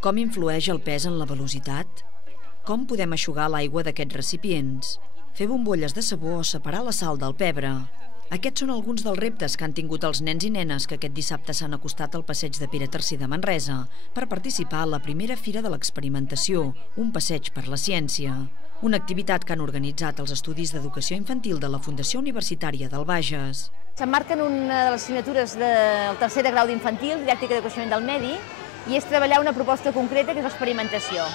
Com influeix el pes en la velocitat? Com podem eixugar l'aigua d'aquests recipients? Fer bombolles de sabó o separar la sal del pebre? Aquests són alguns dels reptes que han tingut els nens i nenes que aquest dissabte s'han acostat al passeig de Pere III de Manresa per participar a la primera Fira de l'Experimentació, un passeig per la ciència. Una activitat que han organitzat els Estudis d'Educació Infantil de la Fundació Universitària del Bages. S'emmarca en una de les assignatures del tercer de grau d'infantil, Didàctica i Coneixement del Medi, i és treballar una proposta concreta que és l'experimentació.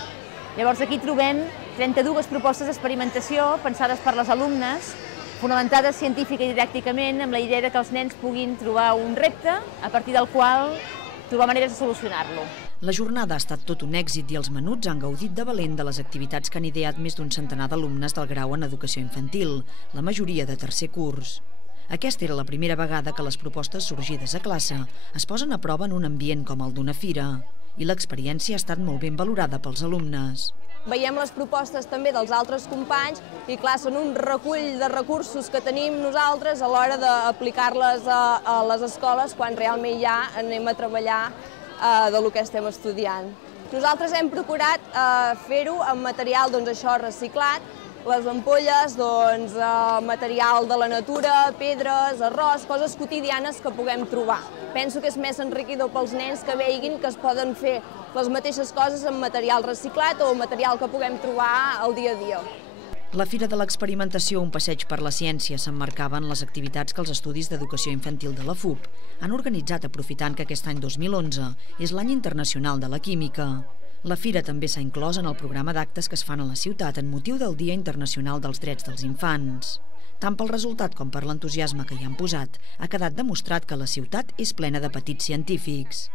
Llavors aquí trobem 32 propostes d'experimentació pensades per les alumnes, fonamentades científica i didàcticament amb la idea que els nens puguin trobar un repte a partir del qual trobar maneres de solucionar-lo. La jornada ha estat tot un èxit i els menuts han gaudit de valent de les activitats que han ideat més d'un centenar d'alumnes del grau en Educació Infantil, la majoria de tercer curs. Aquesta era la primera vegada que les propostes sorgides a classe es posen a prova en un ambient com el d'una fira, i l'experiència ha estat molt ben valorada pels alumnes. Veiem les propostes també dels altres companys i, clar, són un recull de recursos que tenim nosaltres a l'hora d'aplicar-les a les escoles quan realment ja anem a treballar del que estem estudiant. Nosaltres hem procurat fer-ho amb material reciclat, les ampolles, material de la natura, pedres, arròs, coses quotidianes que puguem trobar. Penso que és més enriquidor pels nens que veguin que es poden fer les mateixes coses amb material reciclat o material que puguem trobar al dia a dia. La Fira de l'Experimentació, un passeig per la ciència, s'emmarcava en les activitats que els Estudis d'Educació Infantil de la FUB han organitzat aprofitant que aquest any 2011 és l'any internacional de la química. La fira també s'ha inclòs en el programa d'actes que es fan a la ciutat en motiu del Dia Internacional dels Drets dels Infants. Tant pel resultat com per l'entusiasme que hi han posat, ha quedat demostrat que la ciutat és plena de petits científics.